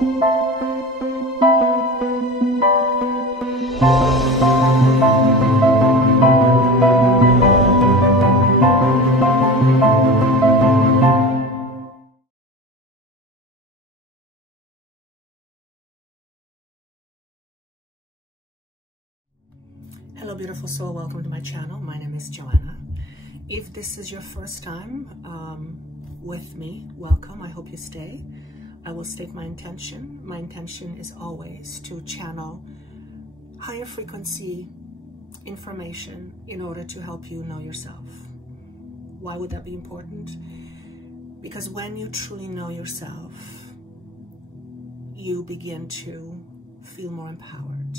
Hello beautiful soul, welcome to my channel. My name is Joanna. If this is your first time with me, welcome. I hope you stay. I will state my intention. My intention is always to channel higher frequency information in order to help you know yourself. Why would that be important? Because when you truly know yourself, you begin to feel more empowered.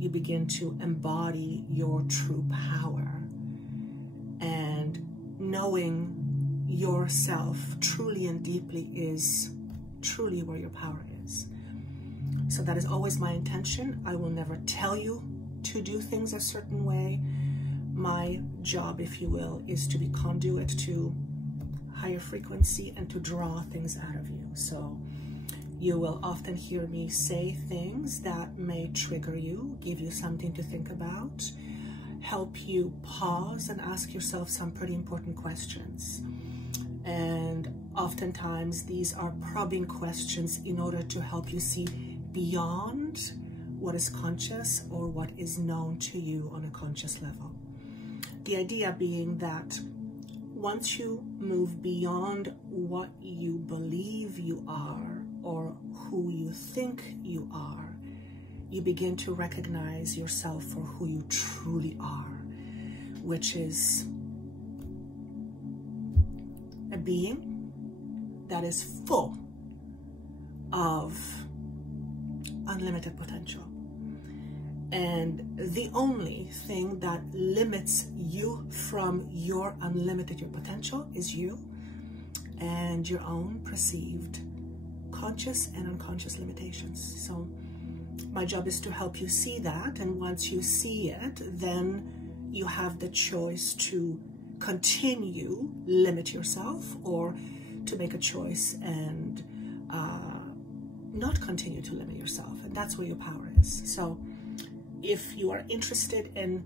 You begin to embody your true power, and knowing yourself truly and deeply is truly where your power is. So that is always my intention. I will never tell you to do things a certain way. My job, if you will, is to be conduit to higher frequency and to draw things out of you. So you will often hear me say things that may trigger you, give you something to think about, help you pause and ask yourself some pretty important questions. And oftentimes these are probing questions in order to help you see beyond what is conscious or what is known to you on a conscious level. The idea being that once you move beyond what you believe you are or who you think you are, you begin to recognize yourself for who you truly are, which is a being that is full of unlimited potential. And the only thing that limits you from your unlimited potential is you and your own perceived conscious and unconscious limitations. So my job is to help you see that, and once you see it, then you have the choice to continue limit yourself or to make a choice and not continue to limit yourself. And that's where your power is. So if you are interested in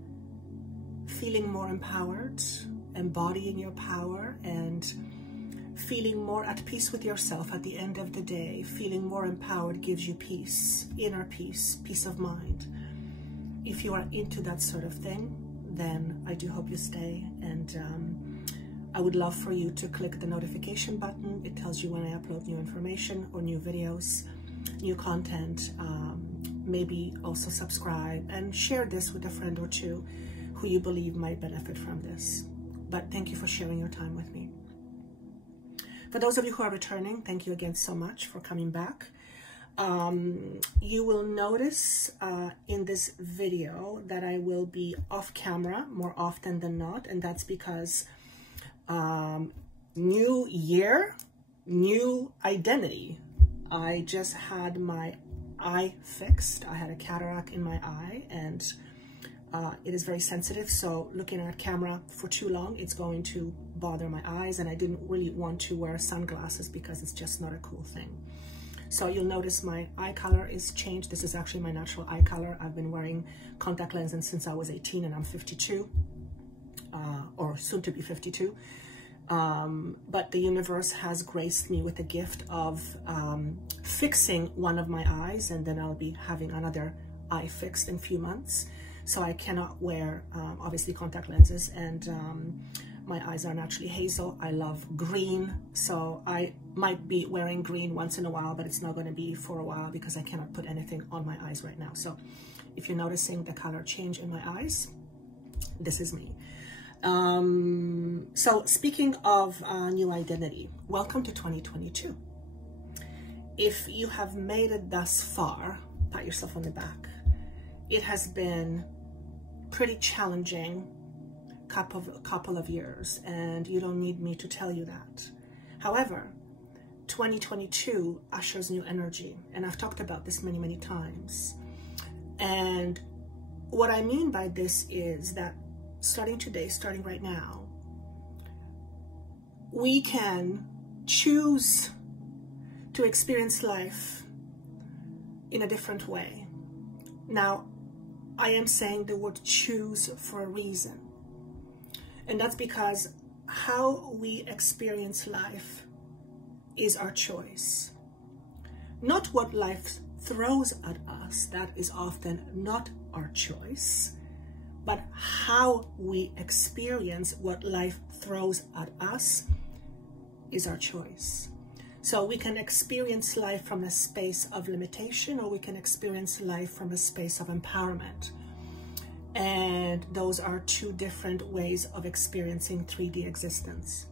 feeling more empowered, embodying your power, and feeling more at peace with yourself at the end of the day, feeling more empowered gives you peace, inner peace, peace of mind. If you are into that sort of thing, then I do hope you stay. And I would love for you to click the notification button. It tells you when I upload new information or new videos, new content. Maybe also subscribe and share this with a friend or two who you believe might benefit from this. But thank you for sharing your time with me. For those of you who are returning, thank you again so much for coming back. You will notice in this video that I will be off camera more often than not, and that's because new year, new identity. I just had my eye fixed. I had a cataract in my eye, and it is very sensitive, so looking at camera for too long, it's going to bother my eyes, and I didn't really want to wear sunglasses because it's just not a cool thing. So you'll notice my eye color is changed. This is actually my natural eye color. I've been wearing contact lenses since I was 18, and I'm 52, or soon to be 52. But the universe has graced me with the gift of fixing one of my eyes, and then I'll be having another eye fixed in a few months. So I cannot wear, obviously, contact lenses, and my eyes are naturally hazel. I love green, so I might be wearing green once in a while, but it's not going to be for a while because I cannot put anything on my eyes right now. So if you're noticing the color change in my eyes, this is me. So speaking of new identity, welcome to 2022. If you have made it thus far, pat yourself on the back. It has been pretty challenging couple of years, and you don't need me to tell you that. However, 2022 ushers new energy, and I've talked about this many times. And what I mean by this is that starting today, starting right now, we can choose to experience life in a different way. Now, I am saying the word choose for a reason. And that's because how we experience life is our choice. Not what life throws at us, that is often not our choice, but how we experience what life throws at us is our choice. So we can experience life from a space of limitation, or we can experience life from a space of empowerment. And those are two different ways of experiencing 3D existence.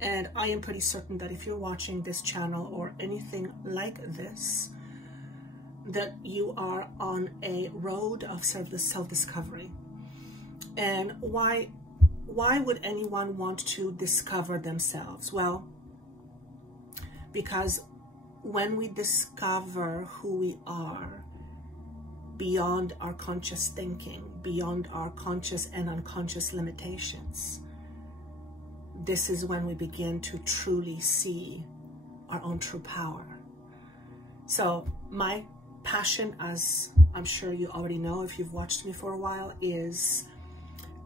And I am pretty certain that if you're watching this channel or anything like this, that you are on a road of self-discovery. And why would anyone want to discover themselves? Well, because when we discover who we are beyond our conscious thinking, beyond our conscious and unconscious limitations, this is when we begin to truly see our own true power. So my passion, as I'm sure you already know if you've watched me for a while, is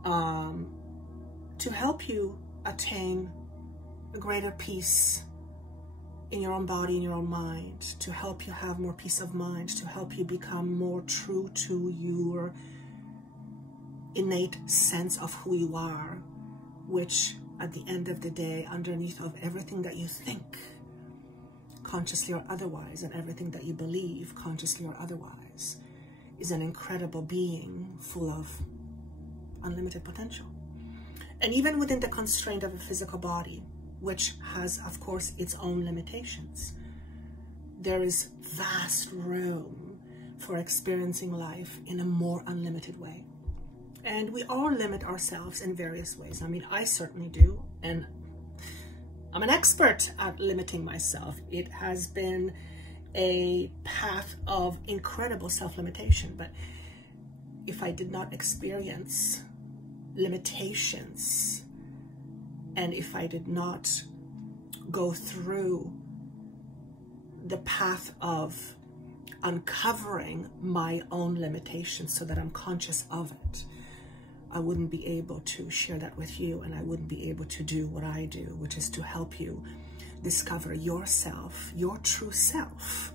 to help you attain a greater peace in your own body, in your own mind, to help you have more peace of mind, to help you become more true to your innate sense of who you are, which at the end of the day, underneath of everything that you think, consciously or otherwise, and everything that you believe, consciously or otherwise, is an incredible being full of unlimited potential. And even within the constraint of a physical body, which has, of course, its own limitations, there is vast room for experiencing life in a more unlimited way. And we all limit ourselves in various ways. I mean, I certainly do, and I'm an expert at limiting myself. It has been a path of incredible self-limitation, but if I did not experience limitations, and if I did not go through the path of uncovering my own limitations so that I'm conscious of it, I wouldn't be able to share that with you, and I wouldn't be able to do what I do, which is to help you discover yourself, your true self,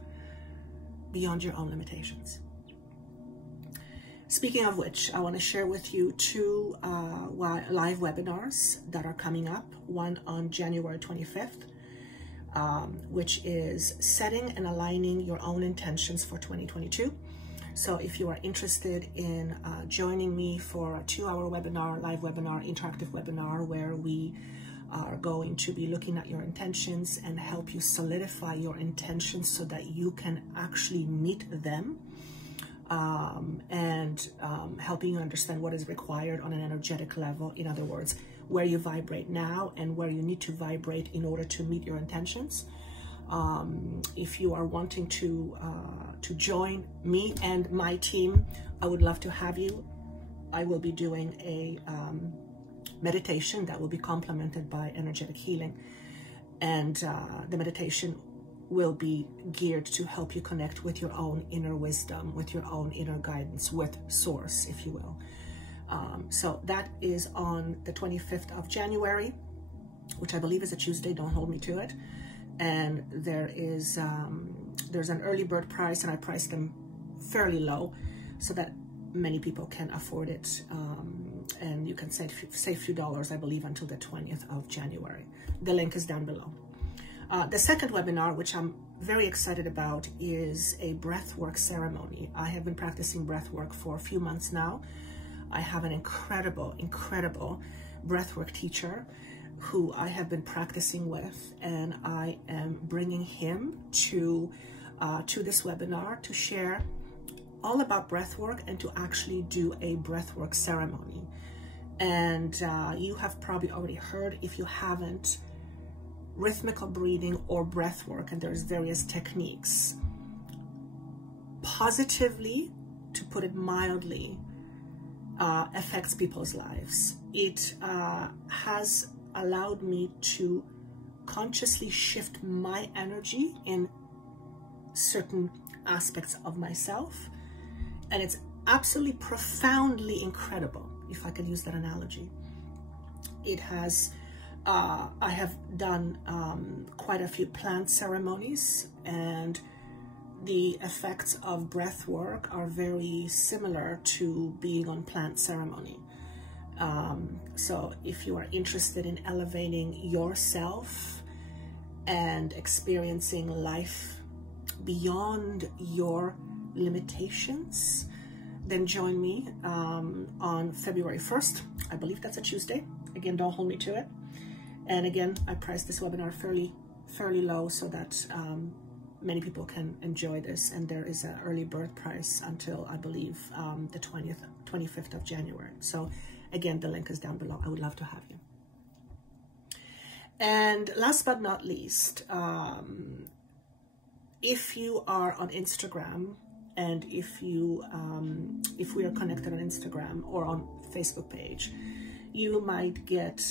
beyond your own limitations. Speaking of which, I want to share with you two live webinars that are coming up. One on January 25th, which is setting and aligning your own intentions for 2022. So if you are interested in joining me for a 2-hour webinar, live webinar, interactive webinar, where we are going to be looking at your intentions and help you solidify your intentions so that you can actually meet them, and helping you understand what is required on an energetic level. In other words, where you vibrate now and where you need to vibrate in order to meet your intentions. If you are wanting to join me and my team, I would love to have you. I will be doing a meditation that will be complemented by energetic healing, and the meditation will be geared to help you connect with your own inner wisdom, with your own inner guidance, with source, if you will. So that is on the 25th of January, which I believe is a Tuesday. Don't hold me to it. And there is there's an early bird price, and I priced them fairly low so that many people can afford it, and you can save a few dollars, I believe, until the 20th of January. The link is down below. The second webinar, which I'm very excited about, is a breathwork ceremony. I have been practicing breathwork for a few months now. I have an incredible breathwork teacher who I have been practicing with, and I am bringing him to this webinar to share all about breathwork and to actually do a breathwork ceremony. And you have probably already heard, if you haven't, rhythmical breathing or breathwork, and there's various techniques. Positively, to put it mildly, affects people's lives. It has allowed me to consciously shift my energy in certain aspects of myself. And it's absolutely profoundly incredible, if I could use that analogy. It has, I have done quite a few plant ceremonies, and the effects of breath work are very similar to being on plant ceremony. So if you are interested in elevating yourself and experiencing life beyond your limitations, then join me on February 1st. I believe that's a Tuesday. Again, don't hold me to it. And again, I priced this webinar fairly low so that many people can enjoy this. And there is an early bird price until, I believe, the 25th of January. So again, the link is down below. I would love to have you. And last but not least, if you are on Instagram, and if we are connected on Instagram or on Facebook page, you might get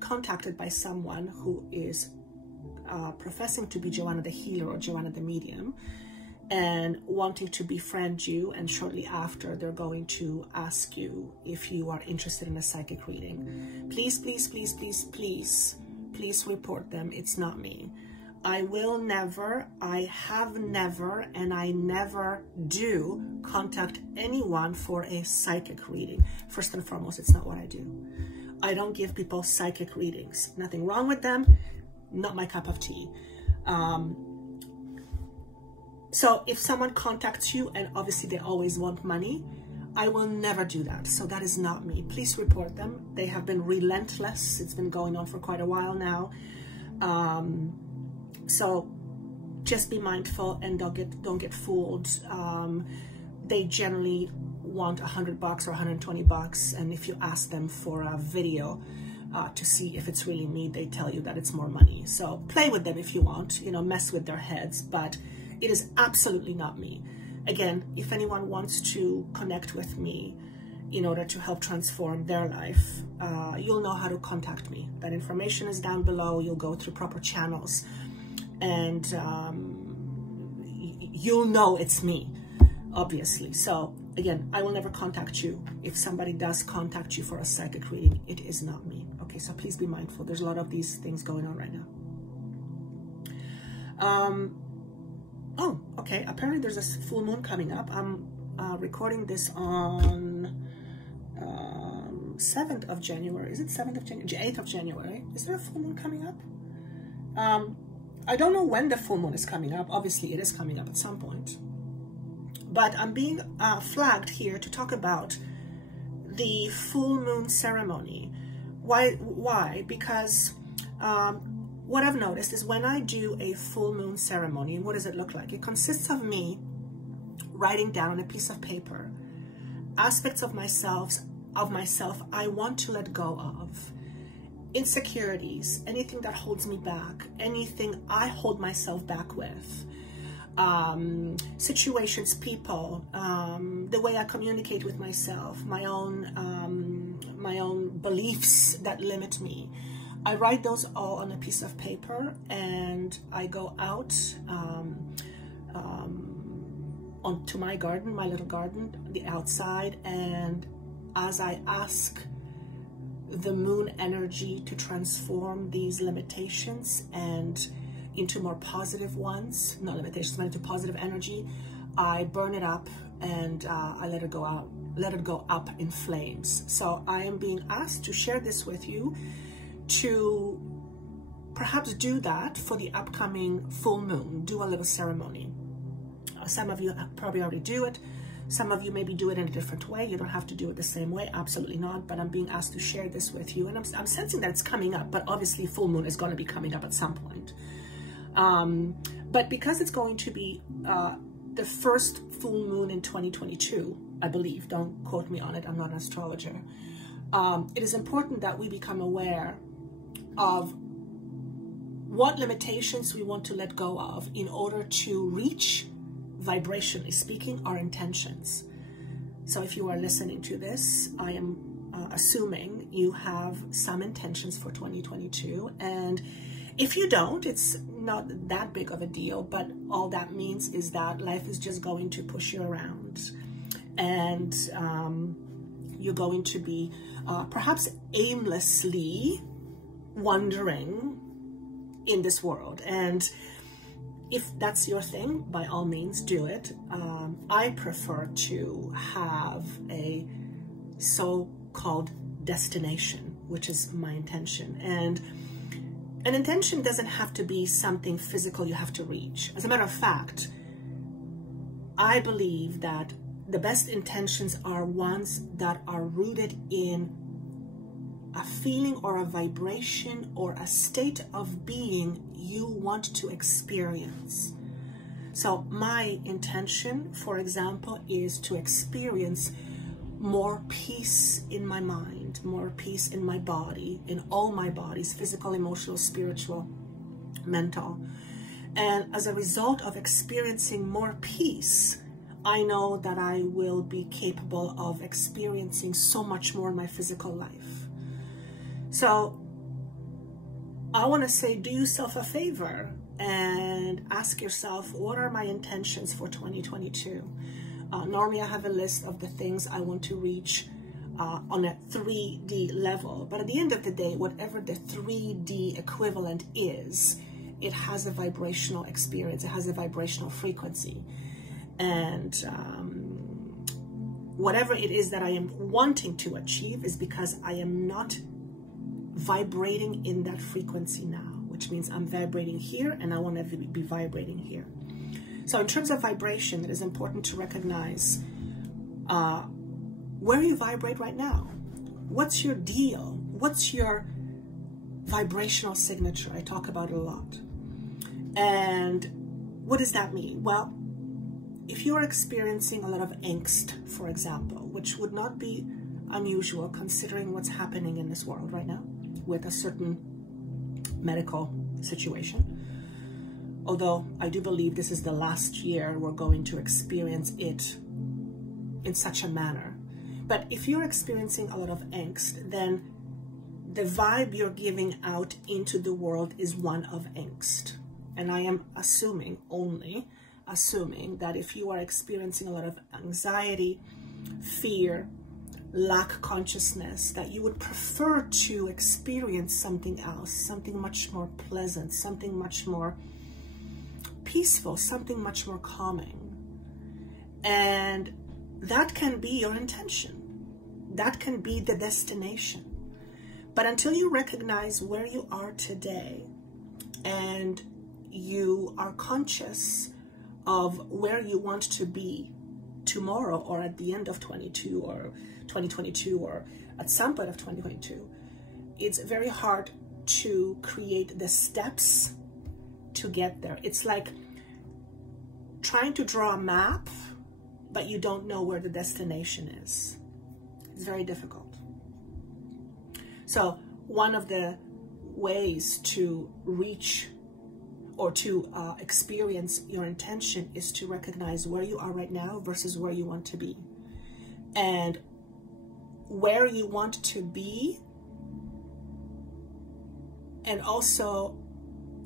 contacted by someone who is professing to be Joanna the healer or Joanna the medium, and wanting to befriend you, and shortly after they're going to ask you if you are interested in a psychic reading. Please, please, please, please, please, please report them. It's not me. I will never, I have never, and I never do contact anyone for a psychic reading. First and foremost, it's not what I do. I don't give people psychic readings. Nothing wrong with them, not my cup of tea. So if someone contacts you, and obviously they always want money, I will never do that. So that is not me. Please report them. They have been relentless. It's been going on for quite a while now. So just be mindful and don't get fooled. They generally want $100 or $120, and if you ask them for a video to see if it's really me, they tell you that it's more money. So play with them if you want, you know, mess with their heads, but it is absolutely not me. Again, if anyone wants to connect with me in order to help transform their life, you'll know how to contact me. That information is down below. You'll go through proper channels, and you'll know it's me, obviously. So again, I will never contact you. If somebody does contact you for a psychic reading, it is not me. Okay, so please be mindful. There's a lot of these things going on right now. Oh, okay. Apparently there's a full moon coming up. I'm recording this on 7th of January. Is it 7th of January? 8th of January. Is there a full moon coming up? I don't know when the full moon is coming up. Obviously, it is coming up at some point. But I'm being flagged here to talk about the full moon ceremony. Why? Because what I've noticed is when I do a full moon ceremony, what does it look like? It consists of me writing down on a piece of paper aspects of myself I want to let go of. Insecurities, anything that holds me back, anything I hold myself back with, situations, people, the way I communicate with myself, my own beliefs that limit me. I write those all on a piece of paper, and I go out onto my garden, my little garden, the outside, and as I ask the moon energy to transform these limitations and into more positive ones, not limitations, but into positive energy, I burn it up, and I let it go out, let it go up in flames. So I am being asked to share this with you, to perhaps do that for the upcoming full moon. Do a little ceremony. Some of you probably already do it. Some of you maybe do it in a different way. You don't have to do it the same way, absolutely not, but I'm being asked to share this with you, and I'm sensing that it's coming up, but obviously full moon is going to be coming up at some point. But because it's going to be the first full moon in 2022, I believe, don't quote me on it, I'm not an astrologer, it is important that we become aware of what limitations we want to let go of in order to reach, vibrationally speaking, our intentions. So if you are listening to this, I am assuming you have some intentions for 2022, and If you don't, it's not that big of a deal, but all that means is that life is just going to push you around, and you're going to be perhaps aimlessly wandering in this world. And if that's your thing, by all means do it. I prefer to have a so-called destination, which is my intention. And an intention doesn't have to be something physical you have to reach. As a matter of fact, I believe that the best intentions are ones that are rooted in a feeling or a vibration or a state of being you want to experience. So my intention, for example, is to experience more peace in my mind, more peace in my body, in all my bodies, physical, emotional, spiritual, mental. And as a result of experiencing more peace, I know that I will be capable of experiencing so much more in my physical life. So I want to say, do yourself a favor and ask yourself, what are my intentions for 2022? Normally I have a list of the things I want to reach on a 3D level, but at the end of the day, whatever the 3D equivalent is, it has a vibrational experience, it has a vibrational frequency. And whatever it is that I am wanting to achieve is because I am not vibrating in that frequency now, which means I'm vibrating here and I want to be vibrating here. So in terms of vibration, it is important to recognize where you vibrate right now. What's your deal? What's your vibrational signature? I talk about it a lot. And what does that mean? Well, if you're experiencing a lot of angst, for example, which would not be unusual considering what's happening in this world right now with a certain medical situation, although I do believe this is the last year we're going to experience it in such a manner. But if you're experiencing a lot of angst, then the vibe you're giving out into the world is one of angst. And I am assuming, only assuming, that if you are experiencing a lot of anxiety, fear, lack consciousness, that you would prefer to experience something else, something much more pleasant, something much more peaceful, something much more calming. And that can be your intention. That can be the destination. But until you recognize where you are today and you are conscious of where you want to be tomorrow or at the end of 2022 or at some point of 2022, it's very hard to create the steps to get there. It's like trying to draw a map, but you don't know where the destination is. It's very difficult. So one of the ways to reach or to experience your intention is to recognize where you are right now versus where you want to be. And where you want to be, and also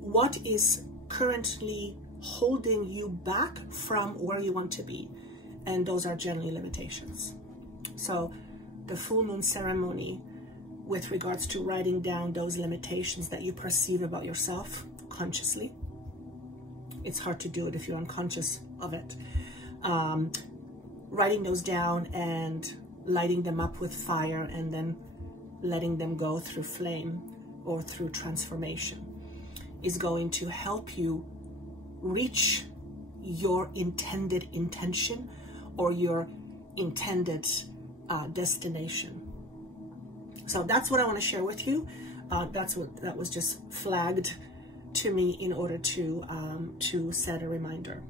what is currently holding you back from where you want to be. And those are generally limitations. So the full moon ceremony, with regards to writing down those limitations that you perceive about yourself consciously, it's hard to do it if you're unconscious of it. Writing those down and lighting them up with fire and then letting them go through flame or through transformation is going to help you reach your intended intention or your intended destination. So that's what I want to share with you. That was just flagged to me in order to set a reminder.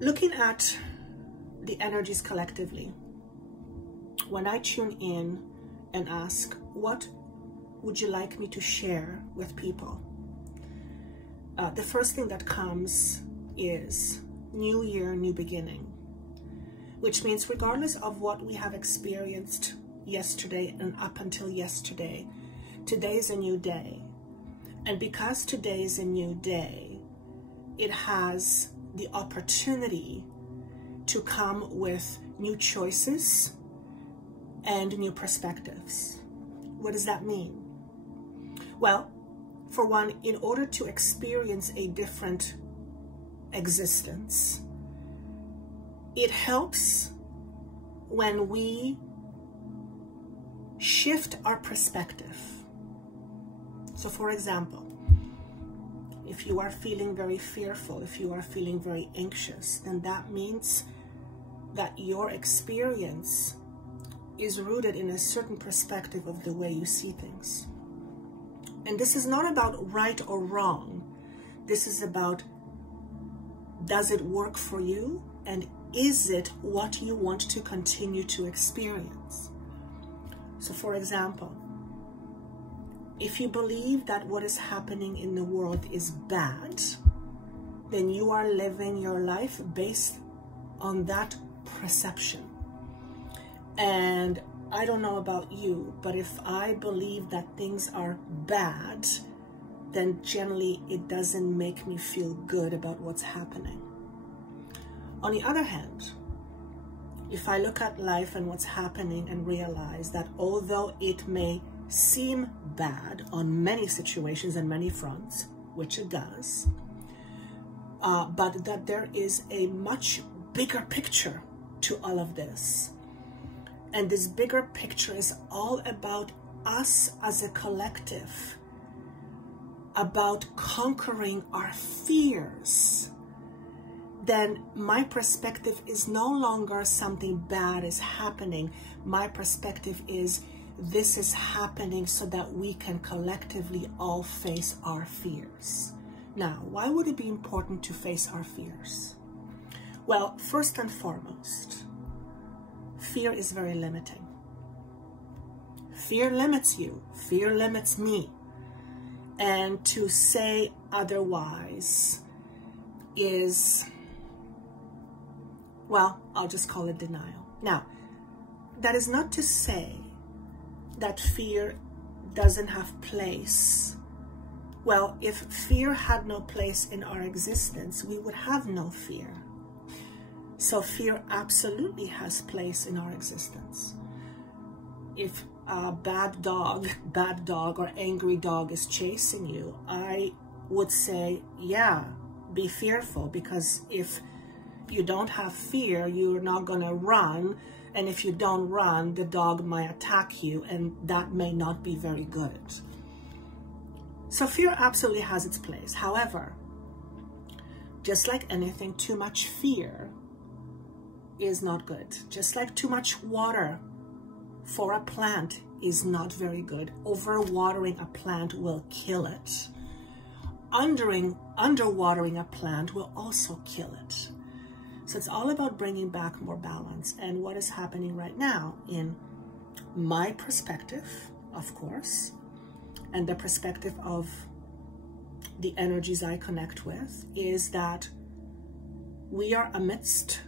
Looking at the energies collectively, when I tune in and ask, what would you like me to share with people? The first thing that comes is new year, new beginning, which means regardless of what we have experienced yesterday and up until yesterday, today is a new day. And because today is a new day, it has the opportunity to come with new choices and new perspectives. What does that mean? Well, for one, in order to experience a different existence, it helps when we shift our perspective. So for example, if you are feeling very fearful, if you are feeling very anxious, then that means that your experience is rooted in a certain perspective of the way you see things. And this is not about right or wrong. This is about, does it work for you? And is it what you want to continue to experience? So for example, if you believe that what is happening in the world is bad, then you are living your life based on that perception. And I don't know about you, but if I believe that things are bad, then generally it doesn't make me feel good about what's happening. On the other hand, if I look at life and what's happening and realize that although it may seem bad on many situations and many fronts, which it does, but that there is a much bigger picture to all of this. And this bigger picture is all about us as a collective, about conquering our fears. Then my perspective is no longer something bad is happening. My perspective is this is happening so that we can collectively all face our fears. Now, why would it be important to face our fears? Well, first and foremost, fear is very limiting. Fear limits you. Fear limits me. And to say otherwise is, well, I'll just call it denial. Now, that is not to say that fear doesn't have place. Well, if fear had no place in our existence, we would have no fear. So fear absolutely has place in our existence. If a bad dog or angry dog is chasing you, I would say, yeah, be fearful, because if you don't have fear, you're not going to run. And if you don't run, the dog might attack you, and that may not be very good. So fear absolutely has its place. However, just like anything, too much fear is not good. Just like too much water for a plant is not very good. Overwatering a plant will kill it. Underwatering a plant will also kill it. So it's all about bringing back more balance. And what is happening right now, in my perspective, of course, and the perspective of the energies I connect with, is that we are amidst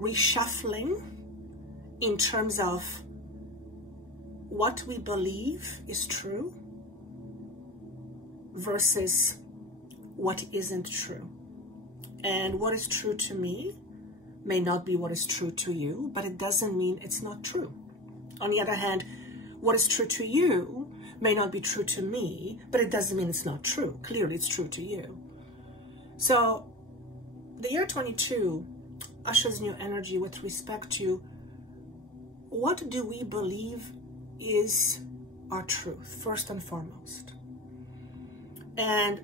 reshuffling in terms of what we believe is true versus what isn't true. And what is true to me may not be what is true to you, but it doesn't mean it's not true. On the other hand, what is true to you may not be true to me, but it doesn't mean it's not true. Clearly, it's true to you. So the year 22 ushers new energy with respect to what do we believe is our truth, first and foremost. And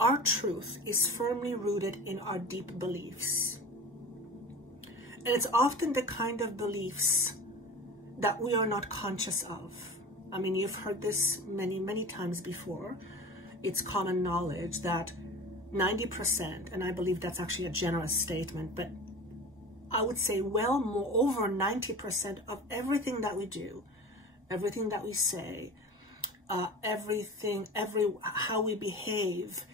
our truth is firmly rooted in our deep beliefs. And it's often the kind of beliefs that we are not conscious of. I mean, you've heard this many, many times before. It's common knowledge that 90%, and I believe that's actually a generous statement, but I would say well more, over 90% of everything that we do, everything that we say, how we behave,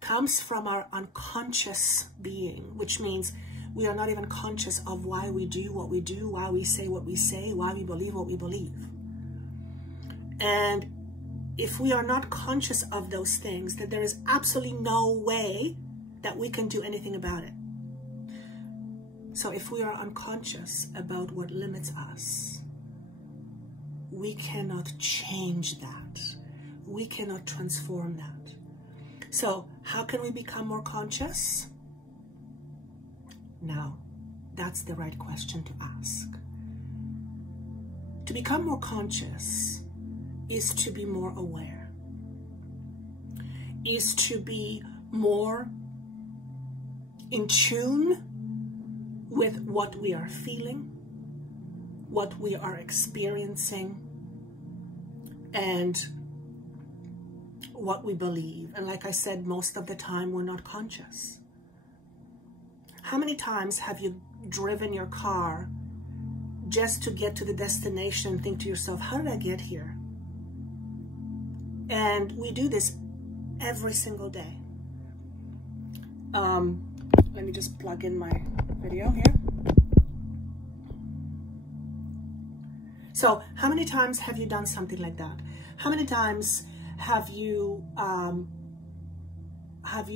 comes from our unconscious being, which means we are not even conscious of why we do what we do, why we say what we say, why we believe what we believe. And if we are not conscious of those things, then there is absolutely no way that we can do anything about it. So if we are unconscious about what limits us, we cannot change that. We cannot transform that. So how can we become more conscious? Now, that's the right question to ask. To become more conscious is to be more aware, is to be more in tune with what we are feeling, what we are experiencing, and what we believe. And like I said, most of the time we're not conscious. How many times have you driven your car just to get to the destination and think to yourself, how did I get here? And we do this every single day. Let me just plug in my video here. So how many times have you done something like that? How many times have you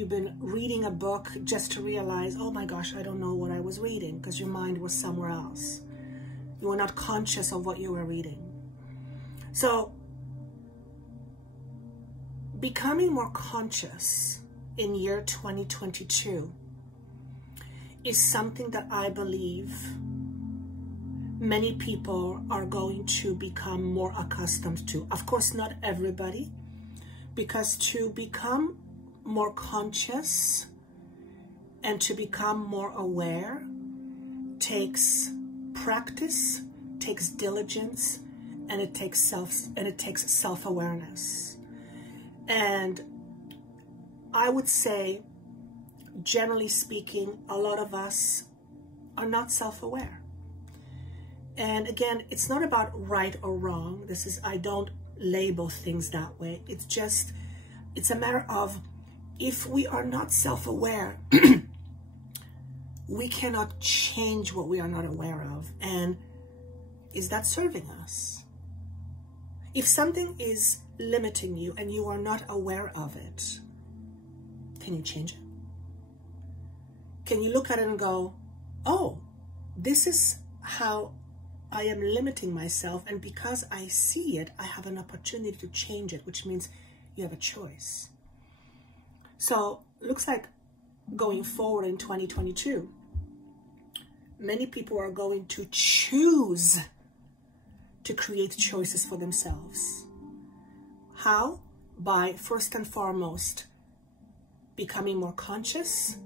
been reading a book just to realize, oh my gosh, I don't know what I was reading, because your mind was somewhere else. You were not conscious of what you were reading. So becoming more conscious in year 2022 is something that I believe many people are going to become more accustomed to. Of course, not everybody, because to become more conscious and to become more aware takes practice, takes diligence, and it takes self-awareness. And I would say, generally speaking, a lot of us are not self-aware. And again, it's not about right or wrong. I don't label things that way. It's a matter of, if we are not self-aware, we cannot change what we are not aware of. And is that serving us? If something is limiting you and you are not aware of it, can you change it? Can you look at it and go, oh, this is how I am limiting myself, and because I see it, I have an opportunity to change it, which means you have a choice. So it looks like going forward in 2022, many people are going to choose to create choices for themselves. How? By, first and foremost, becoming more conscious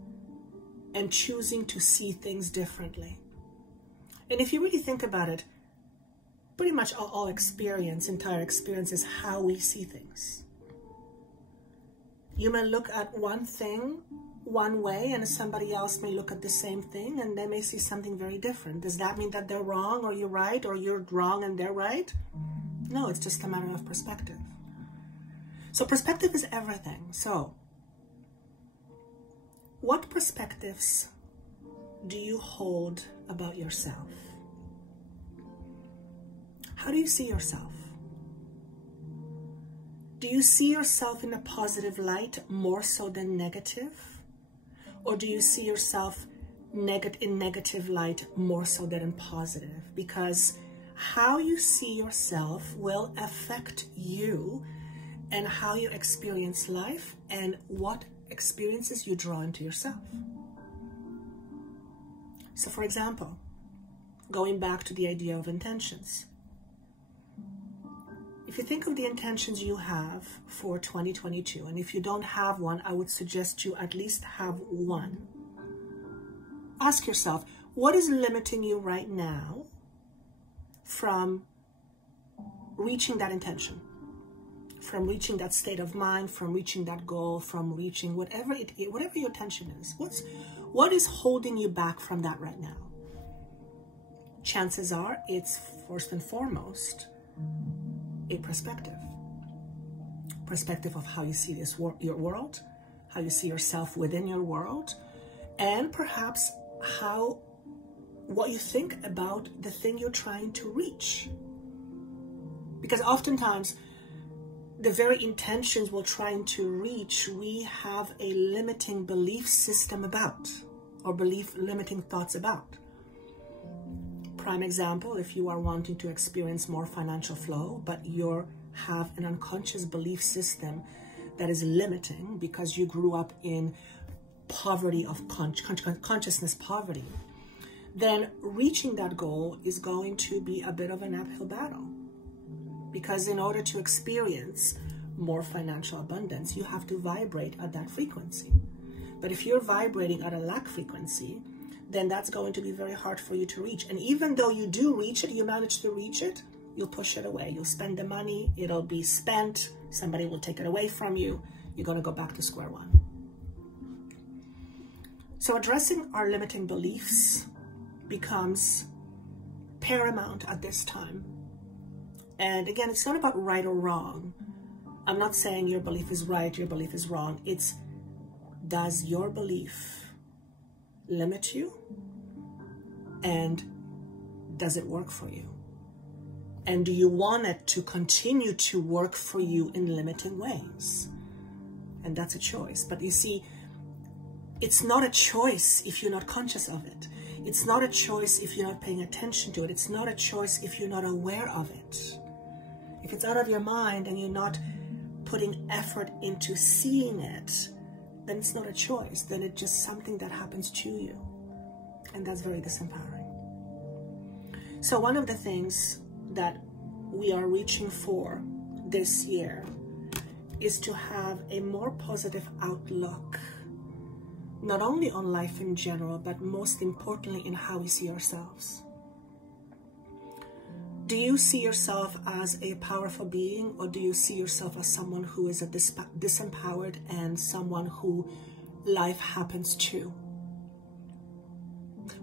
and choosing to see things differently. And if you really think about it, pretty much all entire experience is how we see things. You may look at one thing one way, and somebody else may look at the same thing and they may see something very different. Does that mean that they're wrong or you're right, or you're wrong and they're right? No, it's just a matter of perspective. So perspective is everything. So what perspectives do you hold about yourself? How do you see yourself? Do you see yourself in a positive light more so than negative? Or do you see yourself in negative light more so than in positive? Because how you see yourself will affect you and how you experience life and what experiences you draw into yourself. So for example, going back to the idea of intentions. If you think of the intentions you have for 2022, and if you don't have one, I would suggest you at least have one. Ask yourself, what is limiting you right now from reaching that intention, from reaching that state of mind, from reaching that goal, from reaching whatever your intention is? What is holding you back from that right now? Chances are it's first and foremost a perspective of how you see your world, how you see yourself within your world, and perhaps what you think about the thing you're trying to reach. Because oftentimes the very intentions we're trying to reach, we have a limiting belief system about, or limiting thoughts about. Prime example, if you are wanting to experience more financial flow, but you have an unconscious belief system that is limiting because you grew up in poverty of consciousness poverty, then reaching that goal is going to be a bit of an uphill battle. Because in order to experience more financial abundance, you have to vibrate at that frequency. But if you're vibrating at a lack frequency, then that's going to be very hard for you to reach. And even though you do reach it, you manage to reach it, you'll push it away. You'll spend the money, it'll be spent, somebody will take it away from you, you're going to go back to square one. So addressing our limiting beliefs becomes paramount at this time. And again, it's not about right or wrong. I'm not saying your belief is right, your belief is wrong. It's, does your belief limit you? And does it work for you? And do you want it to continue to work for you in limiting ways? And that's a choice. But you see, it's not a choice if you're not conscious of it. It's not a choice if you're not paying attention to it. It's not a choice if you're not aware of it. If it's out of your mind and you're not putting effort into seeing it, then it's not a choice. Then it's just something that happens to you. And that's very disempowering. So one of the things that we are reaching for this year is to have a more positive outlook, not only on life in general, but most importantly in how we see ourselves. Do you see yourself as a powerful being, or do you see yourself as someone who is disempowered and someone who life happens to?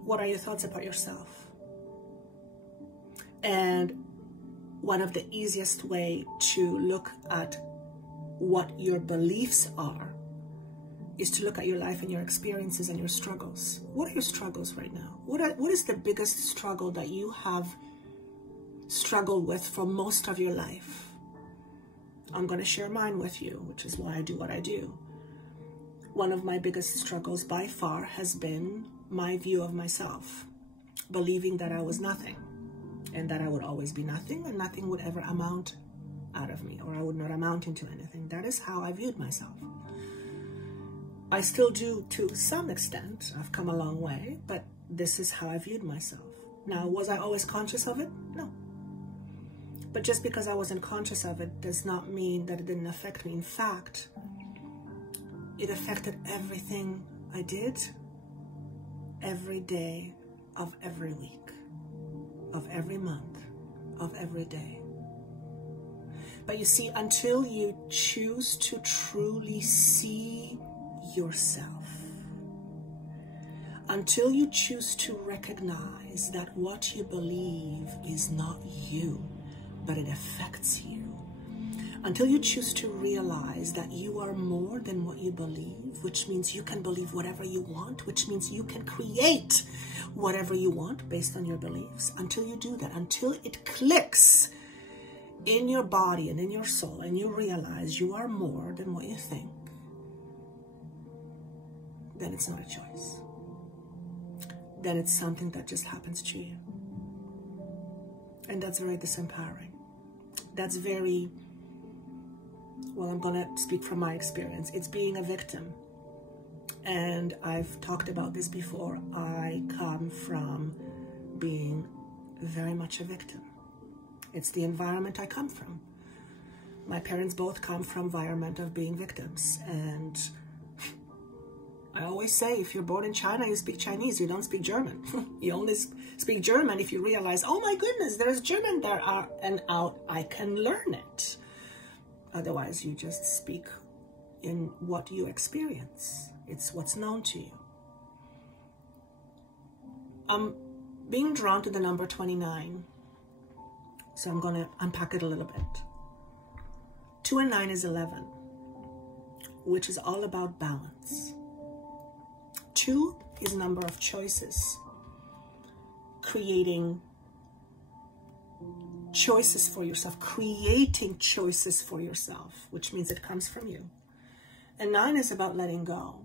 What are your thoughts about yourself? And one of the easiest way to look at what your beliefs are is to look at your life and your experiences and your struggles. What are your struggles right now? What is the biggest struggle that you have struggled with for most of your life? I'm going to share mine with you, which is why I do what I do. One of my biggest struggles by far has been my view of myself, believing that I was nothing and that I would always be nothing and nothing would ever amount out of me, or I would not amount into anything. That is how I viewed myself. I still do to some extent. I've come a long way, but this is how I viewed myself. Now, was I always conscious of it? No. But just because I wasn't conscious of it does not mean that it didn't affect me. In fact, it affected everything I did, every day of every week, of every month, of every day. But you see, until you choose to truly see yourself, until you choose to recognize that what you believe is not you, but it affects you, until you choose to realize that you are more than what you believe, which means you can believe whatever you want, which means you can create whatever you want based on your beliefs, until you do that, until it clicks in your body and in your soul and you realize you are more than what you think, then it's not a choice. Then it's something that just happens to you. And that's very disempowering. That's very, well, I'm going to speak from my experience. It's being a victim. And I've talked about this before. I come from being very much a victim. It's the environment I come from. My parents both come from environment of being victims. And I always say, if you're born in China, you speak Chinese, you don't speak German. You only speak German if you realize, oh my goodness, there's German there, and out, I can learn it. Otherwise, you just speak in what you experience. It's what's known to you. I'm being drawn to the number 29. So I'm going to unpack it a little bit. 2 and 9 is 11, which is all about balance. 2 is a number of choices, creating choices for yourself, creating choices for yourself, which means it comes from you. And 9 is about letting go.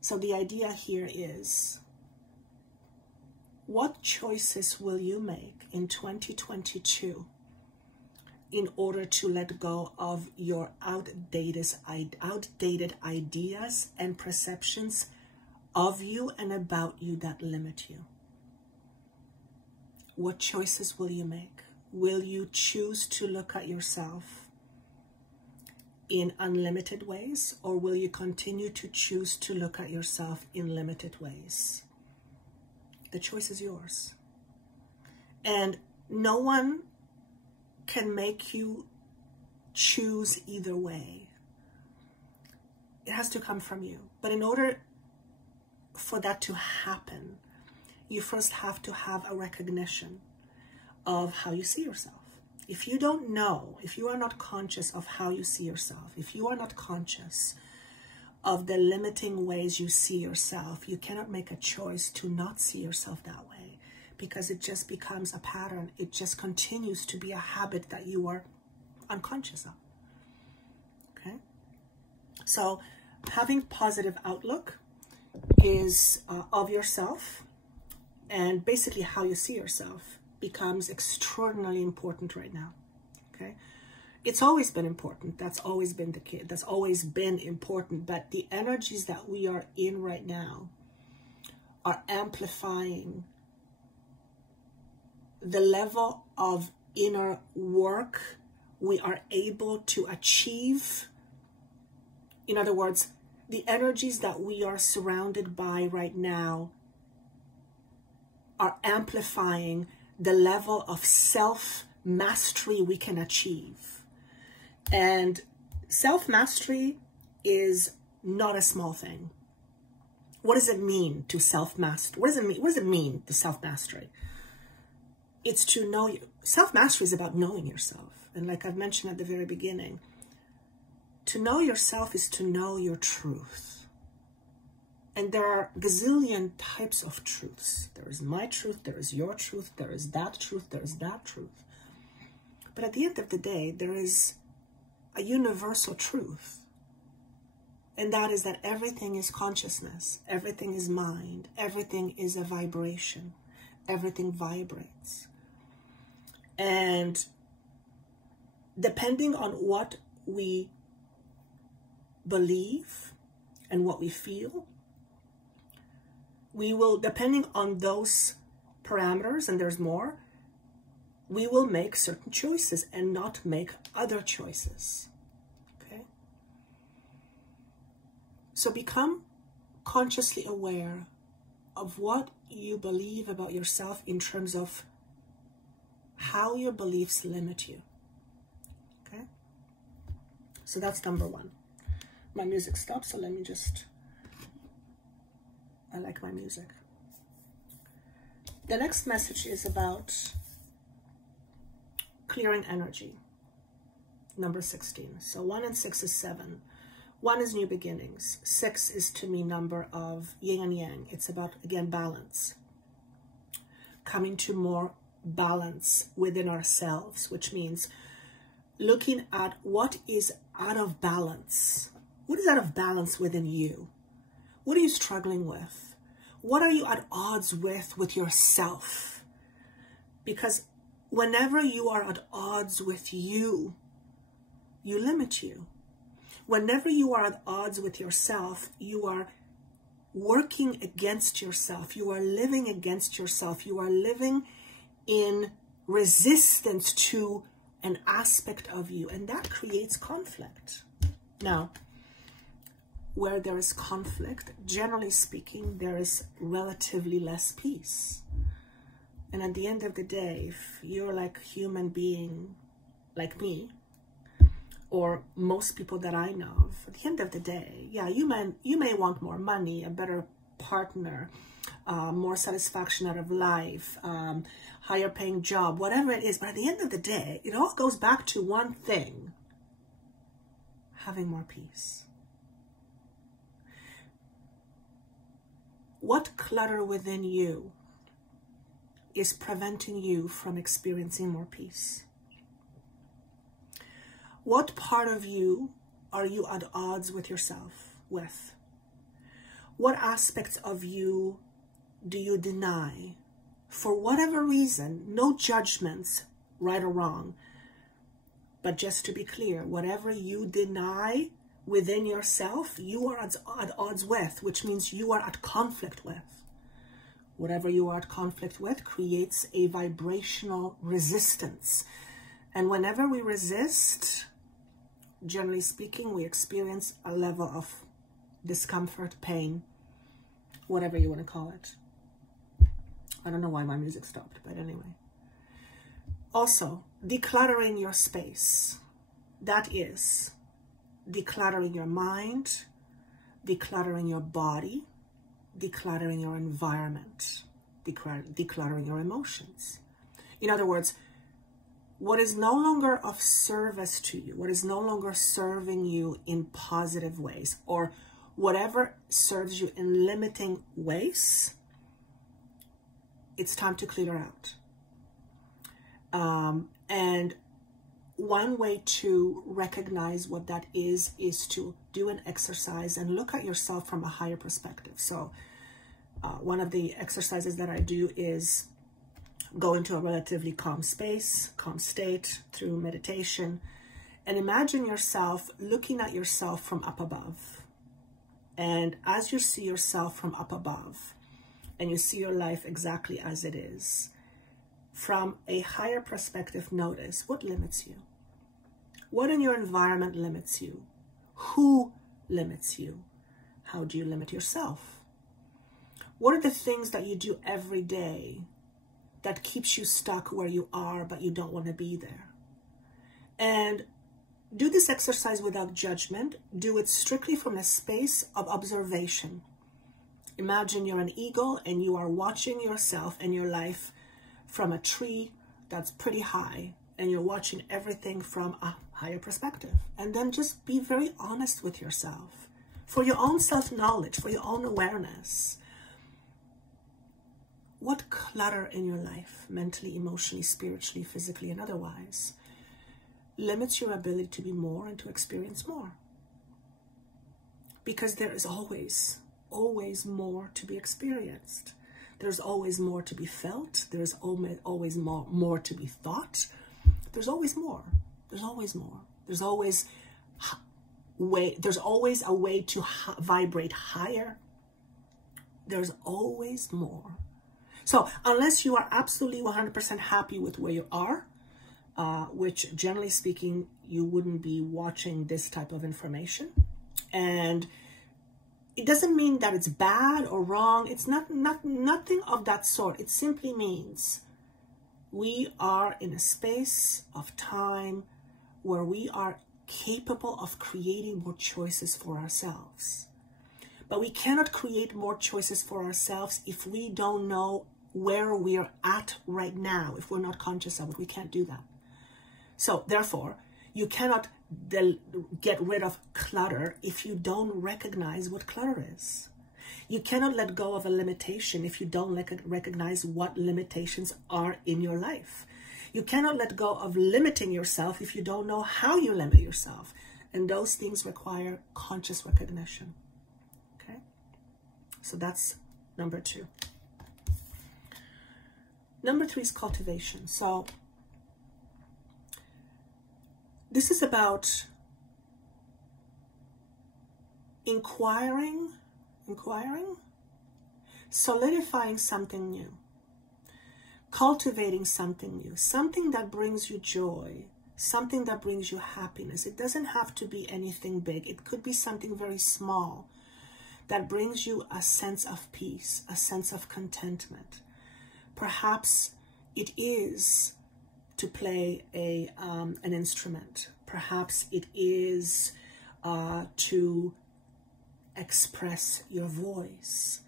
So the idea here is, what choices will you make in 2022 in order to let go of your outdated ideas and perceptions of you and about you that limit you? What choices will you make? Will you choose to look at yourself in unlimited ways, or will you continue to choose to look at yourself in limited ways? The choice is yours. And no one can make you choose either way. It has to come from you. But in order for that to happen, you first have to have a recognition of how you see yourself. If you don't know, if you are not conscious of how you see yourself, if you are not conscious of the limiting ways you see yourself, you cannot make a choice to not see yourself that way, because it just becomes a pattern. It just continues to be a habit that you are unconscious of. Okay? So having positive outlook is of yourself, and basically how you see yourself becomes extraordinarily important right now. Okay? It's always been important. That's always been the case. That's always been important. But the energies that we are in right now are amplifying the level of inner work we are able to achieve. In other words, the energies that we are surrounded by right now are amplifying the level of self-mastery we can achieve. And self-mastery is not a small thing. What does it mean to self-master? What does it mean to self-mastery? It's to know you. Self-mastery is about knowing yourself. And like I've mentioned at the very beginning, to know yourself is to know your truth. And there are gazillion types of truths. There is my truth, there is your truth, there is that truth, there is that truth. But at the end of the day, there is a universal truth. And that is that everything is consciousness, everything is mind, everything is a vibration, everything vibrates. And depending on what we believe and what we feel, we will, depending on those parameters, and there's more, we will make certain choices and not make other choices. Okay? So become consciously aware of what you believe about yourself in terms of how your beliefs limit you. Okay? So that's number 1. My music stopped, so let me just... I like my music. The next message is about clearing energy. Number 16. So 1 and 6 is 7. 1 is new beginnings. 6 is, to me, number of yin and yang. It's about, again, balance. Coming to more balance within ourselves, which means looking at what is out of balance. What is out of balance within you? What are you struggling with? What are you at odds with yourself? Because whenever you are at odds with you, you limit you. Whenever you are at odds with yourself, you are working against yourself. You are living against yourself. You are living in resistance to an aspect of you, and that creates conflict. Now, where there is conflict, generally speaking, there is relatively less peace. And at the end of the day, if you're like a human being like me, or most people that I know, at the end of the day, yeah, you may want more money, a better partner, more satisfaction out of life, higher paying job, whatever it is. But at the end of the day, it all goes back to one thing: having more peace. What clutter within you, is preventing you from experiencing more peace? What part of you are you at odds with yourself with? What aspects of you do you deny? For whatever reason, no judgments, right or wrong, but just to be clear, whatever you deny within yourself, you are at odds with, which means you are at conflict with. Whatever you are at conflict with creates a vibrational resistance. And whenever we resist, generally speaking, we experience a level of discomfort, pain, whatever you want to call it. I don't know why my music stopped, but anyway. Also, decluttering your space. That is decluttering your mind, decluttering your body, decluttering your environment, decluttering your emotions. In other words, what is no longer of service to you, what is no longer serving you in positive ways, or whatever serves you in limiting ways, it's time to clear out. And one way to recognize what that is to do an exercise and look at yourself from a higher perspective. So one of the exercises that I do is go into a relatively calm space, calm state through meditation, and imagine yourself looking at yourself from up above. And as you see yourself from up above, and you see your life exactly as it is, from a higher perspective, notice what limits you. What in your environment limits you? Who limits you? How do you limit yourself? What are the things that you do every day that keeps you stuck where you are, but you don't want to be there? And do this exercise without judgment. Do it strictly from a space of observation. Imagine you're an eagle and you are watching yourself and your life from a tree that's pretty high, and you're watching everything from a higher perspective. And then just be very honest with yourself for your own self-knowledge, for your own awareness. What clutter in your life, mentally, emotionally, spiritually, physically, and otherwise, limits your ability to be more and to experience more? Because there is always more to be experienced. There's always more to be felt. There's always more to be thought. There's always more. There's always more. There's always a way to vibrate higher. There's always more. So unless you are absolutely 100% happy with where you are, which generally speaking, you wouldn't be watching this type of information. And it doesn't mean that it's bad or wrong. It's nothing of that sort. It simply means we are in a space of time where we are capable of creating more choices for ourselves. But we cannot create more choices for ourselves if we don't know where we're at right now. If we're not conscious of it, we can't do that. So therefore, you cannot get rid of clutter if you don't recognize what clutter is. You cannot let go of a limitation if you don't recognize what limitations are in your life. You cannot let go of limiting yourself if you don't know how you limit yourself. And those things require conscious recognition. Okay? So that's number 2. Number 3 is cultivation. So this is about inquiring, solidifying something new, cultivating something new, something that brings you joy, something that brings you happiness. It doesn't have to be anything big. It could be something very small that brings you a sense of peace, a sense of contentment. Perhaps it is to play an instrument. Perhaps it is to express your voice.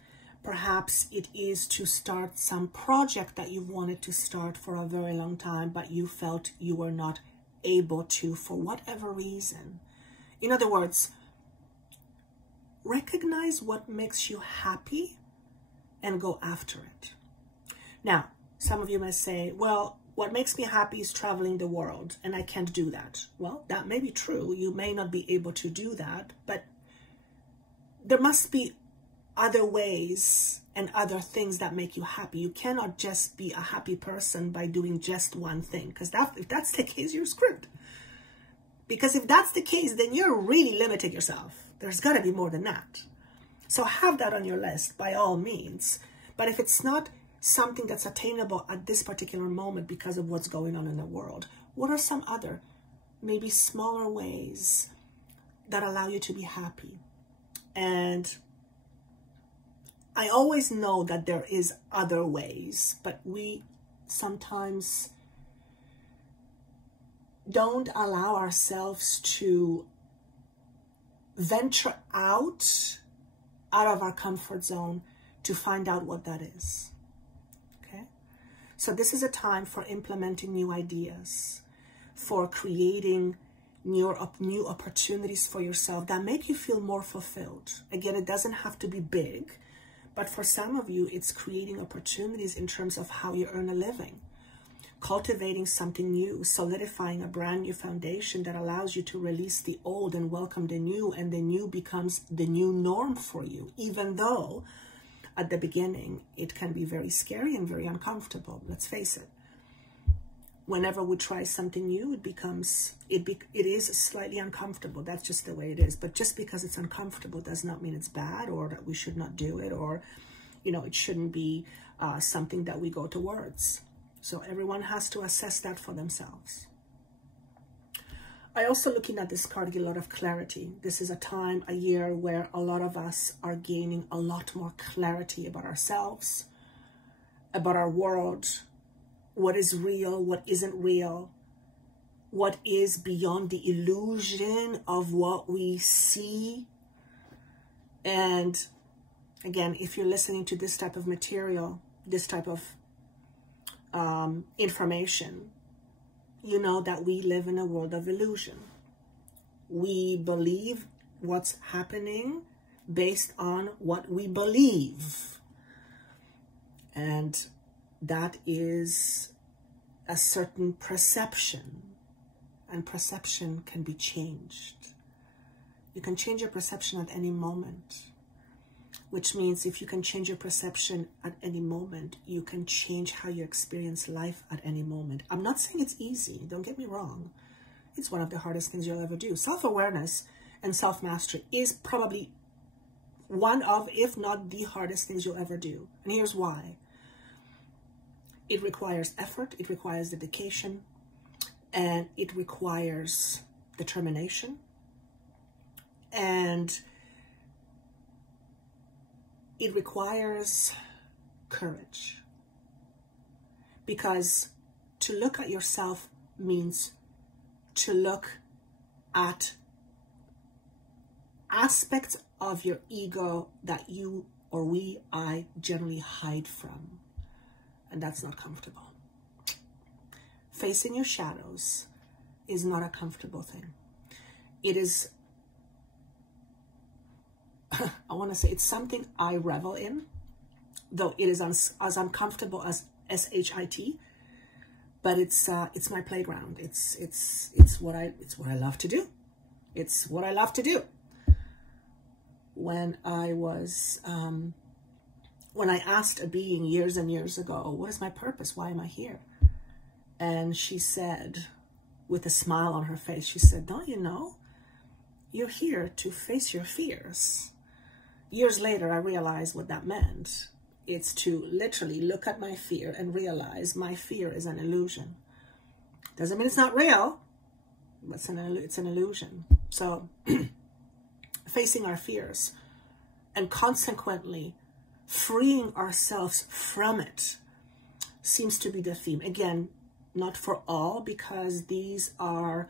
Perhaps it is to start some project that you've wanted to start for a very long time, but you felt you were not able to for whatever reason. In other words, recognize what makes you happy and go after it. Now, Some of you may say, well, what makes me happy is traveling the world, and I can't do that. Well, that may be true. You may not be able to do that, but there must be other ways and other things that make you happy. You cannot just be a happy person by doing just one thing, because if that's the case, you're screwed. Because if that's the case, then you're really limiting yourself. There's got to be more than that. So have that on your list by all means. But if it's not something that's attainable at this particular moment because of what's going on in the world, what are some other, maybe smaller ways that allow you to be happy? And I always know that there is other ways, but we sometimes don't allow ourselves to venture out of our comfort zone to find out what that is. Okay? So this is a time for implementing new ideas, for creating new opportunities for yourself that make you feel more fulfilled. Again, it doesn't have to be big, but for some of you, it's creating opportunities in terms of how you earn a living, cultivating something new, solidifying a brand new foundation that allows you to release the old and welcome the new, and the new becomes the new norm for you, even though at the beginning it can be very scary and very uncomfortable. Let's face it. Whenever we try something new, it is slightly uncomfortable. That's just the way it is. But just because it's uncomfortable does not mean it's bad, or that we should not do it, or, you know, it shouldn't be something that we go towards. So everyone has to assess that for themselves. I also, looking at this card, get a lot of clarity. This is a time, a year, where a lot of us are gaining a lot more clarity about ourselves, about our world, what is real, what isn't real, what is beyond the illusion of what we see. And again, if you're listening to this type of material, this type of information, you know that we live in a world of illusion. We believe what's happening based on what we believe. And that is a certain perception. And perception can be changed. You can change your perception at any moment. Which means if you can change your perception at any moment, you can change how you experience life at any moment. I'm not saying it's easy, don't get me wrong. It's one of the hardest things you'll ever do. Self-awareness and self-mastery is probably one of, if not the hardest things you'll ever do. And here's why. It requires effort, it requires dedication, and it requires determination. And it requires courage, because to look at yourself means to look at aspects of your ego that you or I generally hide from, and that's not comfortable. Facing your shadows is not a comfortable thing. It is, I want to say, it's something I revel in, though it is as uncomfortable as SHIT, but it's my playground. It's what I love to do. It's what I love to do. When I asked a being years and years ago, what is my purpose? Why am I here? And she said, with a smile on her face, she said, don't you know? You're here to face your fears. Years later, I realized what that meant. It's to literally look at my fear and realize my fear is an illusion. Doesn't mean it's not real, but it's an illusion. So facing our fears and consequently freeing ourselves from it seems to be the theme. Again, not for all, because these are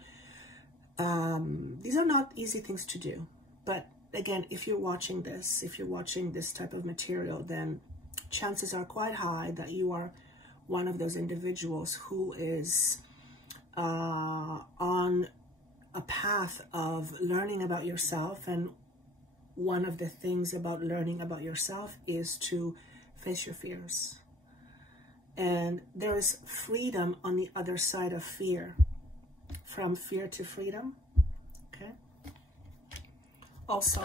not easy things to do. But again, if you're watching this type of material, then chances are quite high that you are one of those individuals who is on a path of learning about yourself. And one of the things about learning about yourself is to face your fears And there is freedom on the other side of fear. From fear to freedom. Okay. Also,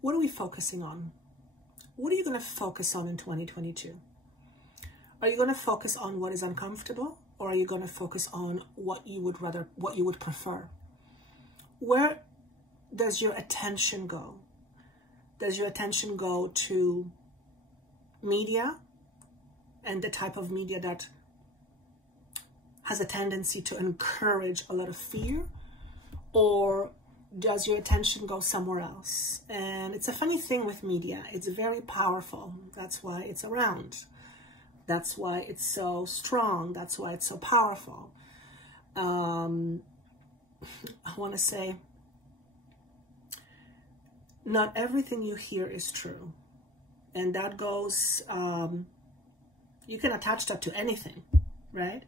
what are we focusing on? What are you going to focus on in 2022? Are you going to focus on what is uncomfortable, or are you going to focus on what you would prefer? Where does your attention go? Does your attention go to media and the type of media that has a tendency to encourage a lot of fear? Or does your attention go somewhere else? And it's a funny thing with media. It's very powerful. That's why it's around. That's why it's so strong. That's why it's so powerful. I want to say, not everything you hear is true. And that goes, you can attach that to anything, right?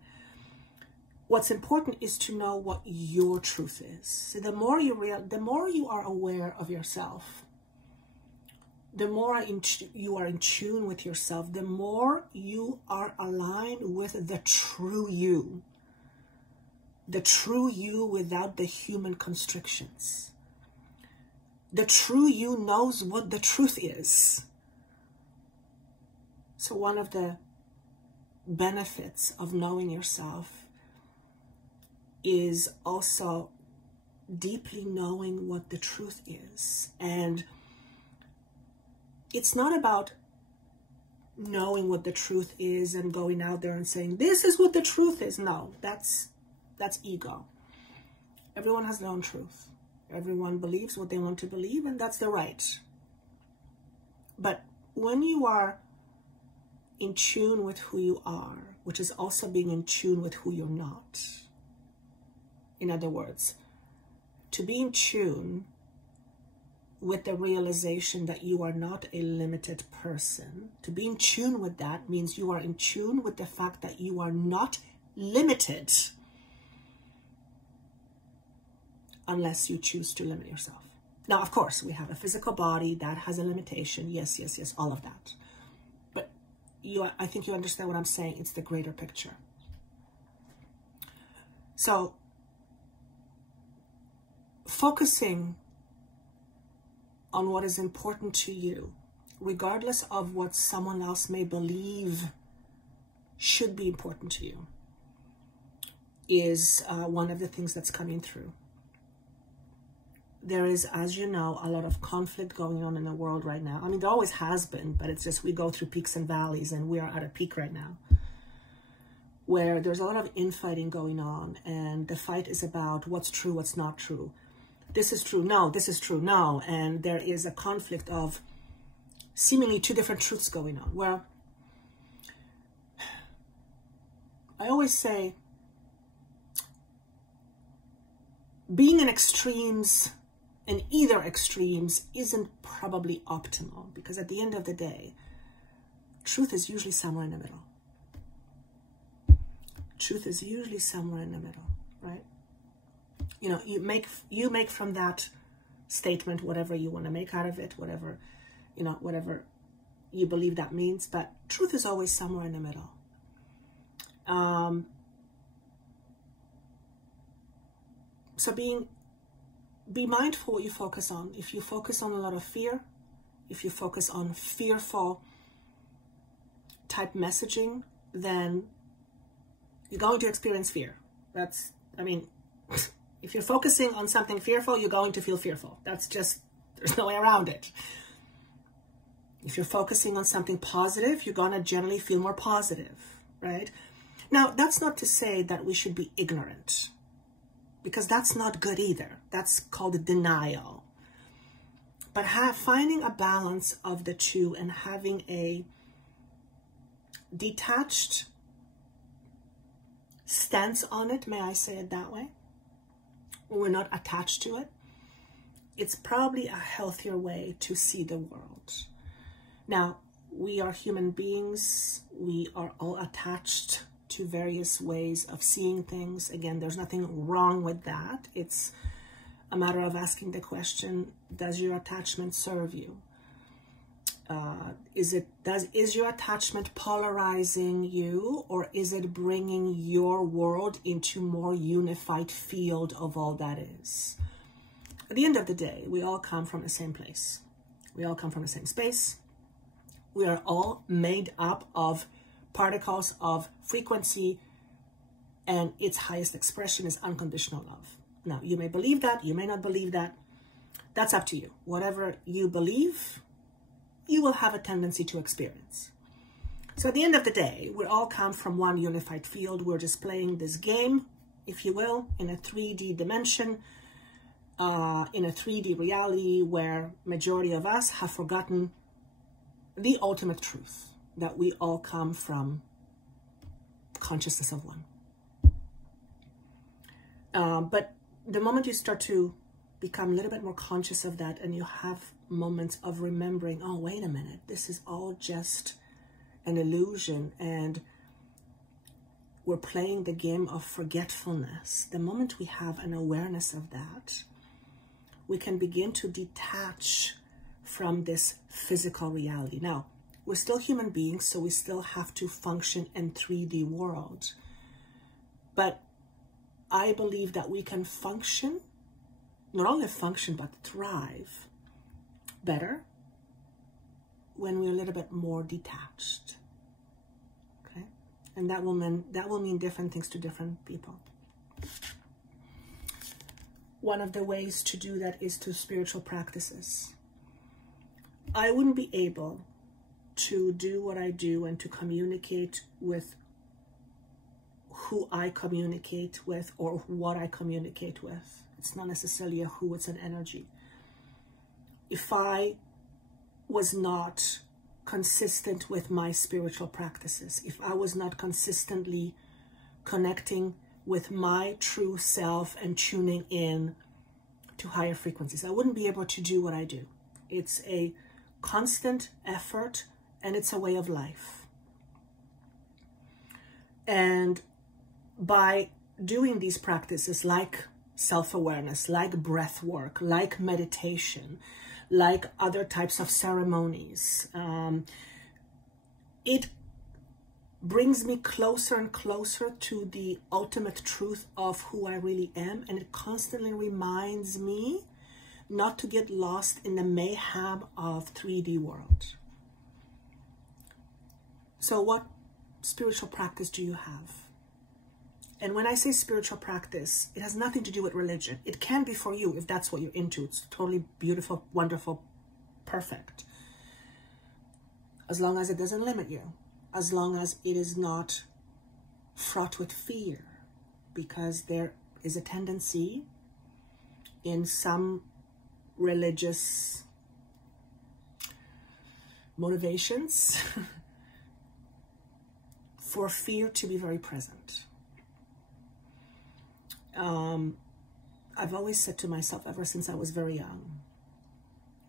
What's important is to know what your truth is. So the more you are aware of yourself, the more you are in tune with yourself, the more you are aligned with the true you without the human constrictions. The true you knows what the truth is. So one of the benefits of knowing yourself is also deeply knowing what the truth is. And it's not about knowing what the truth is and going out there and saying, this is what the truth is. No, that's ego. Everyone has their own truth. Everyone believes what they want to believe, and that's their right. But when you are in tune with who you are, which is also being in tune with who you're not. In other words, to be in tune with the realization that you are not a limited person, to be in tune with that means you are in tune with the fact that you are not limited unless you choose to limit yourself. Now, of course, we have a physical body that has a limitation. Yes, yes, yes, all of that. But I think you understand what I'm saying. It's the greater picture. So, focusing on what is important to you, regardless of what someone else may believe should be important to you, is one of the things that's coming through. There is, as you know, a lot of conflict going on in the world right now. I mean, there always has been, but it's just we go through peaks and valleys, and we are at a peak right now, where there's a lot of infighting going on, and the fight is about what's true, what's not true. This is true, no, this is true, no. And there is a conflict of seemingly two different truths going on, where I always say being in extremes, in either extremes, isn't probably optimal, because at the end of the day, truth is usually somewhere in the middle. Truth is usually somewhere in the middle, right? You know, you make from that statement whatever you want to make out of it, whatever, you know, whatever you believe that means, but truth is always somewhere in the middle. So be mindful what you focus on. If you focus on a lot of fear, if you focus on fearful type messaging, then you're going to experience fear. That's, I mean, if you're focusing on something fearful, you're going to feel fearful. That's just, there's no way around it. If you're focusing on something positive, you're going to generally feel more positive, right? Now, that's not to say that we should be ignorant, because that's not good either. That's called denial. But finding a balance of the two and having a detached stance on it, may I say it that way? We're not attached to it. It's probably a healthier way to see the world. Now, we are human beings. We are all attached to various ways of seeing things. Again, there's nothing wrong with that. It's a matter of asking the question, does your attachment serve you? Is your attachment polarizing you, or is it bringing your world into more unified field of all that is? At the end of the day, we all come from the same place. We all come from the same space. We are all made up of particles of frequency, and its highest expression is unconditional love. Now, you may believe that, you may not believe that. That's up to you. Whatever you believe, you will have a tendency to experience. So at the end of the day, we all come from one unified field. We're just playing this game, if you will, in a 3D dimension, in a 3D reality where majority of us have forgotten the ultimate truth, that we all come from consciousness of one. But the moment you start to become a little bit more conscious of that, and you have moments of remembering, oh, wait a minute, this is all just an illusion, and we're playing the game of forgetfulness. The moment we have an awareness of that, we can begin to detach from this physical reality. Now, we're still human beings, so we still have to function in 3D world. But I believe that we can function, not only function, but thrive better when we're a little bit more detached. Okay? And that will mean different things to different people. One of the ways to do that is through spiritual practices. I wouldn't be able to do what I do and to communicate with who I communicate with or what I communicate with. It's not necessarily a who, it's an energy. If I was not consistent with my spiritual practices, if I was not consistently connecting with my true self and tuning in to higher frequencies, I wouldn't be able to do what I do. It's a constant effort, and it's a way of life. And by doing these practices like self-awareness, like breath work, like meditation, like other types of ceremonies, it brings me closer and closer to the ultimate truth of who I really am, and it constantly reminds me not to get lost in the mayhem of 3D world. So what spiritual practice do you have? And when I say spiritual practice, it has nothing to do with religion. It can be for you if that's what you're into. It's totally beautiful, wonderful, perfect. As long as it doesn't limit you. As long as it is not fraught with fear. Because there is a tendency in some religious motivations for fear to be very present. I've always said to myself ever since I was very young,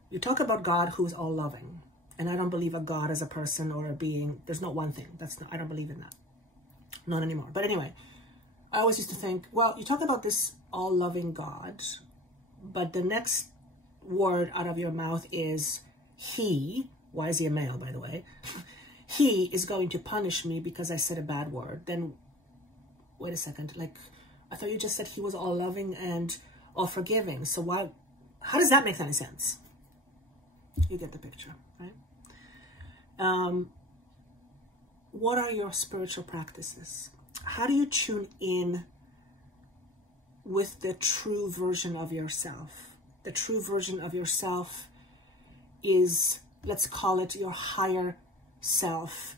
you talk about God who's all loving, and I don't believe a God as a person or a being. There's not one thing. I don't believe in that. Not anymore. But anyway, I always used to think, well, you talk about this all loving God, but the next word out of your mouth is he. Why is he a male, by the way? He is going to punish me because I said a bad word. Then wait a second, like, I thought you just said he was all loving and all forgiving. So how does that make any sense? You get the picture, right? What are your spiritual practices? How do you tune in with the true version of yourself? The true version of yourself is, let's call it your higher self,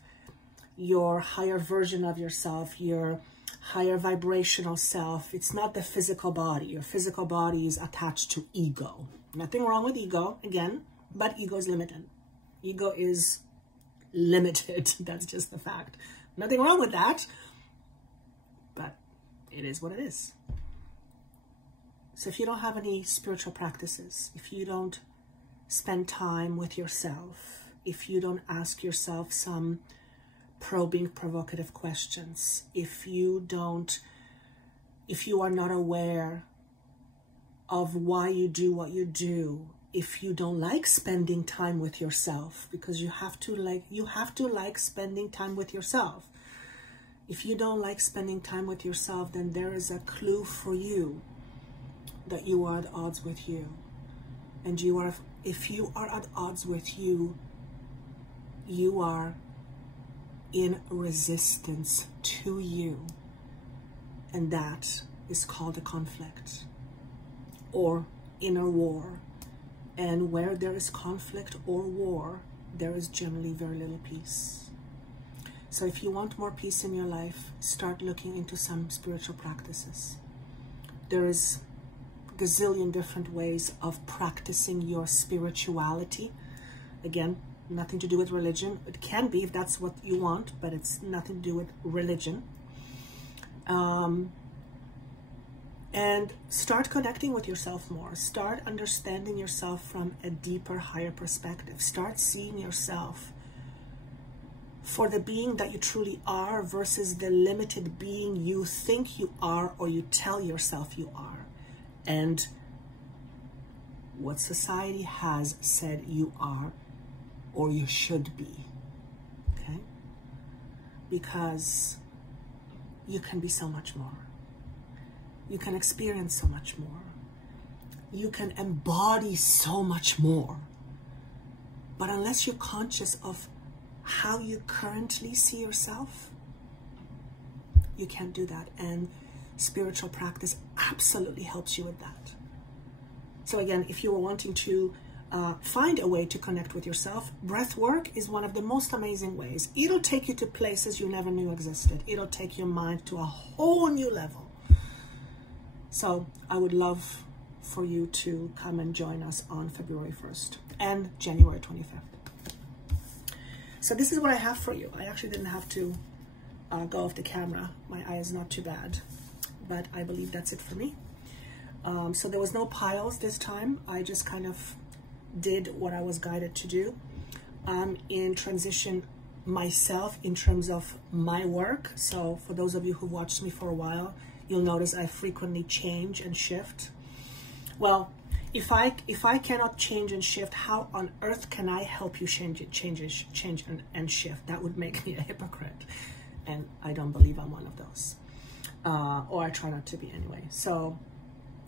your higher version of yourself, your higher vibrational self. It's not the physical body. Your physical body is attached to ego. Nothing wrong with ego, again, but ego is limited. Ego is limited. That's just the fact. Nothing wrong with that, but it is what it is. So if you don't have any spiritual practices, if you don't spend time with yourself, if you don't ask yourself some probing, provocative questions, if you are not aware of why you do what you do, if you don't like spending time with yourself, because you have to like spending time with yourself. If you don't like spending time with yourself, then there is a clue for you that you are at odds with you. And if you are at odds with you, you are in resistance to you. And that is called a conflict or inner war. And where there is conflict or war, there is generally very little peace. So if you want more peace in your life, start looking into some spiritual practices. There is a gazillion different ways of practicing your spirituality. Again, nothing to do with religion. It can be if that's what you want, but it's nothing to do with religion. And start connecting with yourself more. Start understanding yourself from a deeper, higher perspective. Start seeing yourself for the being that you truly are versus the limited being you think you are or you tell yourself you are. And what society has said you are or you should be. Okay? Because you can be so much more. You can experience so much more. You can embody so much more. But unless you're conscious of how you currently see yourself, you can't do that. And spiritual practice absolutely helps you with that. So again, if you are wanting to find a way to connect with yourself, breath work is one of the most amazing ways. It'll take you to places you never knew existed. It'll take your mind to a whole new level. So I would love for you to come and join us on February 1st and January 25th. So this is what I have for you. I actually didn't have to go off the camera. My eye is not too bad, but I believe that's it for me. So there was no piles this time. I just kind of did what I was guided to do. I'm in transition myself in terms of my work. So for those of you who watched me for a while, you'll notice I frequently change and shift. Well, if I cannot change and shift, how on earth can I help you change and shift? That would make me a hypocrite. And I don't believe I'm one of those. Or I try not to be anyway. So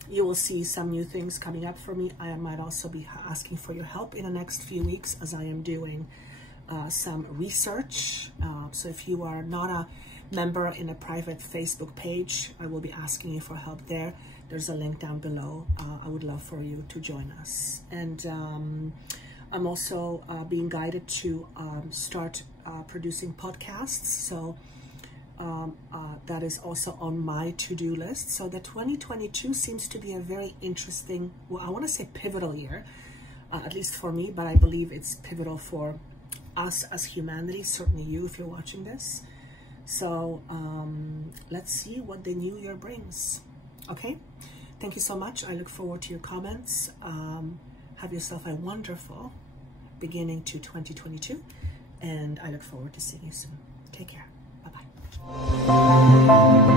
you will see some new things coming up for me. I might also be asking for your help in the next few weeks as I am doing some research. So if you are not a member in a private Facebook page, I will be asking you for help there. There's a link down below. I would love for you to join us. And I'm also being guided to start producing podcasts. So that is also on my to-do list. So the 2022 seems to be a very interesting, well, I want to say pivotal year, at least for me, but I believe it's pivotal for us as humanity, certainly you if you're watching this. So let's see what the new year brings. Okay, thank you so much. I look forward to your comments. Have yourself a wonderful beginning to 2022, and I look forward to seeing you soon. Take care. Bye-bye.